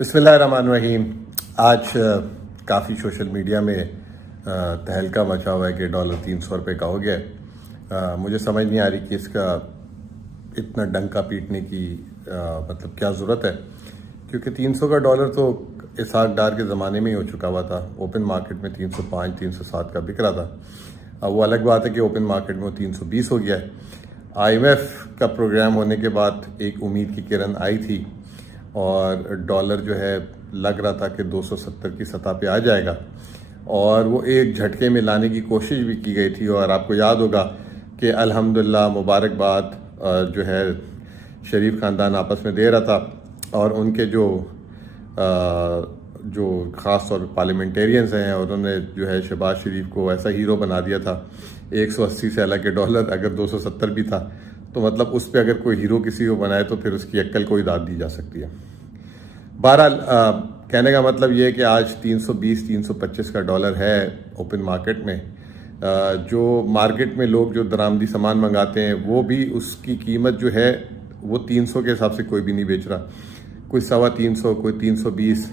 بسم اللہ الرحمن الرحیم۔ آج کافی سوشل میڈیا میں تہلکہ مچا ہوا ہے کہ ڈالر 300 روپے کا ہو گیا ہے۔ مجھے سمجھ نہیں آ رہی کہ اس کا اتنا ڈنکا پیٹنے کی مطلب کیا ضرورت ہے، کیونکہ 300 کا ڈالر تو اسحاق ڈار کے زمانے میں ہی ہو چکا ہوا تھا۔ اوپن مارکیٹ میں 305 307 کا بک رہا تھا۔ وہ الگ بات ہے کہ اوپن مارکیٹ میں وہ 320 ہو گیا ہے۔ IMF کا پروگرام ہونے کے بعد ایک امید کی کرن آئی تھی اور ڈالر جو ہے لگ رہا تھا کہ 270 کی سطح پہ آ جائے گا، اور وہ ایک جھٹکے میں لانے کی کوشش بھی کی گئی تھی۔ اور آپ کو یاد ہوگا کہ الحمدللہ مبارکباد جو ہے شریف خاندان آپس میں دے رہا تھا، اور ان کے جو خاص طور پہ پارلیمنٹیرینز ہیں، اور انہوں نے جو ہے شہباز شریف کو ایسا ہیرو بنا دیا تھا۔ 180 سے الگ کے ڈالر اگر 270 بھی تھا تو مطلب اس پہ اگر کوئی ہیرو کسی کو بنائے تو پھر اس کی عقل کو ہی داد دی جا سکتی ہے۔ بہرحال کہنے کا مطلب یہ ہے کہ آج 320 325 کا ڈالر ہے اوپن مارکیٹ میں۔ جو مارکیٹ میں لوگ جو درآمدی سامان منگاتے ہیں وہ بھی اس کی قیمت جو ہے وہ 300 کے حساب سے کوئی بھی نہیں بیچ رہا، کوئی 350 کوئی 320،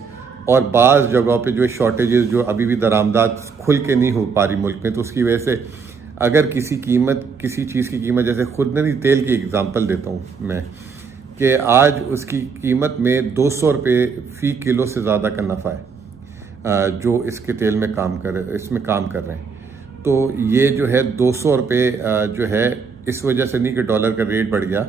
اور بعض جگہوں پہ جو شارٹیجز جو ابھی بھی درآمدات کھل کے نہیں ہو پا رہی ملک میں، تو اس کی وجہ سے اگر کسی چیز کی قیمت، جیسے خود نہیں تیل کی اگزامپل دیتا ہوں میں، کہ آج اس کی قیمت میں 200 روپے فی کلو سے زیادہ کا نفع ہے جو اس کے تیل میں کام کر رہے ہیں۔ تو یہ جو ہے 200 روپے جو ہے اس وجہ سے نہیں کہ ڈالر کا ریٹ بڑھ گیا،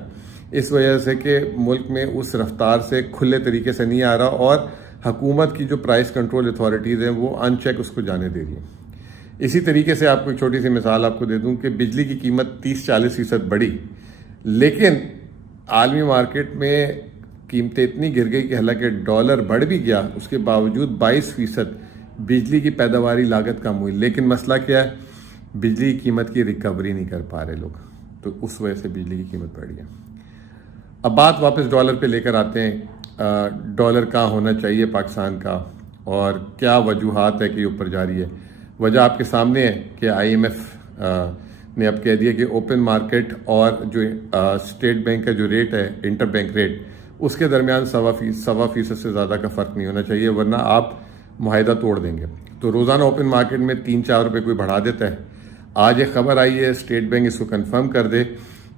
اس وجہ سے کہ ملک میں اس رفتار سے کھلے طریقے سے نہیں آ رہا، اور حکومت کی جو پرائس کنٹرول اتھارٹیز ہیں وہ ان چیک اس کو جانے دے رہی ہیں۔ اسی طریقے سے آپ کو ایک چھوٹی سی مثال آپ کو دے دوں کہ بجلی کی قیمت 30-40% بڑھی، لیکن عالمی مارکیٹ میں قیمتیں اتنی گر گئی کہ حالانکہ ڈالر بڑھ بھی گیا، اس کے باوجود 22% بجلی کی پیداواری لاگت کم ہوئی، لیکن مسئلہ کیا ہے؟ بجلی کی قیمت کی ریکوری نہیں کر پا رہے لوگ، تو اس وجہ سے بجلی کی قیمت بڑھ گیا۔ اب بات واپس ڈالر پہ لے کر آتے ہیں۔ ڈالر کہاں ہونا چاہیے پاکستان کا، اور کیا وجوہات ہے کہ یہ اوپر جا رہی ہے؟ وجہ آپ کے سامنے ہے کہ IMF نے اب کہہ دیا کہ اوپن مارکیٹ اور جو اسٹیٹ بینک کا جو ریٹ ہے، انٹر بینک ریٹ، اس کے درمیان 1.25% سے زیادہ کا فرق نہیں ہونا چاہیے، ورنہ آپ معاہدہ توڑ دیں گے۔ تو روزانہ اوپن مارکیٹ میں 3-4 روپے کوئی بڑھا دیتا ہے۔ آج ایک خبر آئی ہے، اسٹیٹ بینک اس کو کنفرم کر دے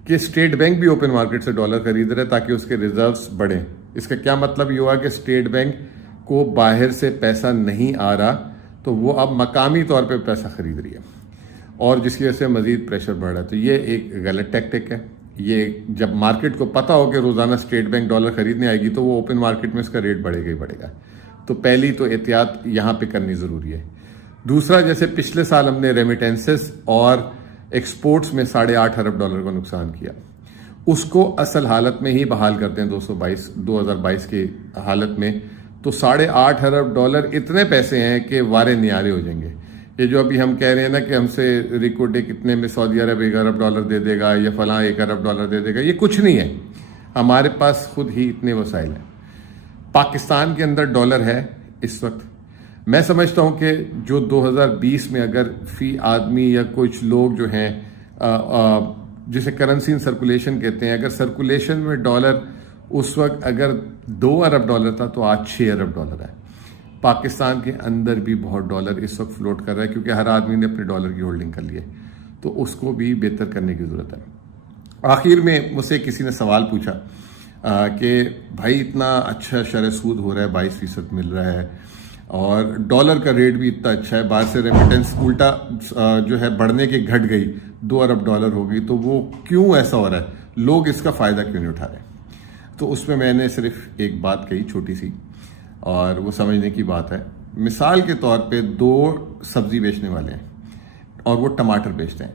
کہ اسٹیٹ بینک بھی اوپن مارکیٹ سے ڈالر خرید رہا ہے تاکہ اس کے ریزروز بڑھیں۔ اس کا کیا مطلب یہ ہوا کہ اسٹیٹ بینک کو باہر سے پیسہ نہیں آ رہا، تو وہ اب مقامی طور پہ پیسہ خرید رہی ہے، اور جس کی وجہ سے مزید پریشر بڑھ رہا ہے۔ تو یہ ایک غلط ٹیکٹک ہے۔ یہ جب مارکیٹ کو پتہ ہو کہ روزانہ اسٹیٹ بینک ڈالر خریدنے آئے گی تو وہ اوپن مارکیٹ میں اس کا ریٹ بڑھے گا ہی بڑھے گا۔ تو پہلی تو احتیاط یہاں پہ کرنی ضروری ہے۔ دوسرا، جیسے پچھلے سال ہم نے ریمیٹنسز اور ایکسپورٹس میں 8.5 ارب ڈالر کو نقصان کیا، اس کو اصل حالت میں ہی بحال کرتے ہیں 2022 کی حالت میں، تو 8.5 ارب ڈالر اتنے پیسے ہیں کہ وارے نیارے ہو جائیں گے۔ یہ جو ابھی ہم کہہ رہے ہیں نا کہ ہم سے ریکارڈ کتنے میں سعودی عرب 1 ارب ڈالر دے دے گا، یا فلاں 1 ارب ڈالر دے دے گا، یہ کچھ نہیں ہے۔ ہمارے پاس خود ہی اتنے وسائل ہیں۔ پاکستان کے اندر ڈالر ہے اس وقت، میں سمجھتا ہوں کہ جو 2020 میں اگر فی آدمی یا کچھ لوگ جو ہیں جسے کرنسی ان سرکولیشن کہتے ہیں، اگر سرکولیشن میں ڈالر اس وقت اگر 2 ارب ڈالر تھا تو آج 6 ارب ڈالر ہے۔ پاکستان کے اندر بھی بہت ڈالر اس وقت فلوٹ کر رہا ہے، کیونکہ ہر آدمی نے اپنے ڈالر کی ہولڈنگ کر لی ہے، تو اس کو بھی بہتر کرنے کی ضرورت ہے۔ آخر میں مجھ سے کسی نے سوال پوچھا کہ بھائی اتنا اچھا شرح سود ہو رہا ہے، 22% مل رہا ہے، اور ڈالر کا ریٹ بھی اتنا اچھا ہے، باہر سے ریمیٹنس الٹا جو ہے بڑھنے کی گھٹ گئی، 2 ارب ڈالر ہو گئی، تو وہ کیوں ایسا ہو رہا ہے؟ لوگ اس کا فائدہ کیوں نہیں اٹھا رہے؟ تو اس میں نے صرف ایک بات کہی چھوٹی سی، اور وہ سمجھنے کی بات ہے۔ مثال کے طور پہ 2 سبزی بیچنے والے ہیں اور وہ ٹماٹر بیچتے ہیں،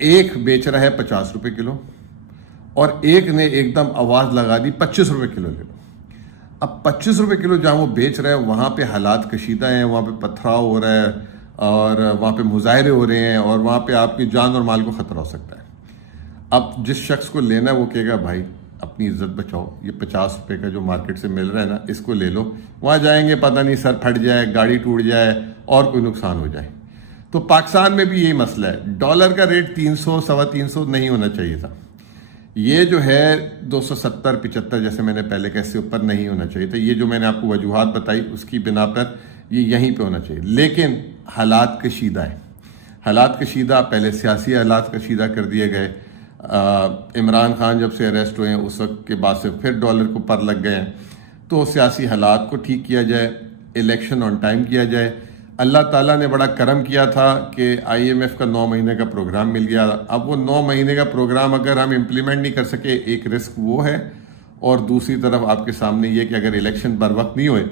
ایک بیچ رہا ہے 50 روپے کلو، اور ایک نے ایک دم آواز لگا دی 25 روپے کلو لے لو۔ اب 25 روپے کلو جہاں وہ بیچ رہے ہیں وہاں پہ حالات کشیدہ ہیں، وہاں پہ پتھراؤ ہو رہا ہے، اور وہاں پہ مظاہرے ہو رہے ہیں، اور وہاں پہ آپ کی جان اور مال کو خطرہ ہو سکتا ہے۔ اب جس شخص کو لینا ہے وہ کہے گا بھائی اپنی عزت بچاؤ، یہ 50 روپے کا جو مارکیٹ سے مل رہا ہے نا اس کو لے لو، وہاں جائیں گے پتہ نہیں سر پھٹ جائے، گاڑی ٹوٹ جائے، اور کوئی نقصان ہو جائے۔ تو پاکستان میں بھی یہی مسئلہ ہے، ڈالر کا ریٹ 300 325 نہیں ہونا چاہیے تھا، یہ جو ہے 270 75 جیسے میں نے پہلے کہا اس سے اوپر نہیں ہونا چاہیے تھا. یہ جو میں نے آپ کو وجوہات بتائی اس کی بنا پر یہ یہیں پہ ہونا چاہیے. لیکن حالات کشیدہ ہیں, حالات کشیدہ, پہلے سیاسی حالات کشیدہ کر دیے گئے. عمران خان جب سے اریسٹ ہوئے ہیں اس وقت کے بعد سے پھر ڈالر کو پر لگ گئے ہیں. تو سیاسی حالات کو ٹھیک کیا جائے, الیکشن آن ٹائم کیا جائے. اللہ تعالیٰ نے بڑا کرم کیا تھا کہ آئی ایم ایف کا 9 مہینے کا پروگرام مل گیا. اب وہ 9 مہینے کا پروگرام اگر ہم امپلیمنٹ نہیں کر سکے, ایک رسک وہ ہے, اور دوسری طرف آپ کے سامنے یہ کہ اگر الیکشن بر وقت نہیں ہوئے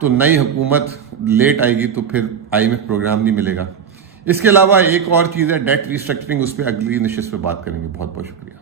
تو نئی حکومت لیٹ آئے گی تو پھر آئی ایم ایف پروگرام نہیں ملے گا. اس کے علاوہ ایک اور چیز ہے ڈیٹ ریسٹرکچرنگ, اس پہ اگلی نشست پہ بات کریں گے. بہت بہت شکریہ.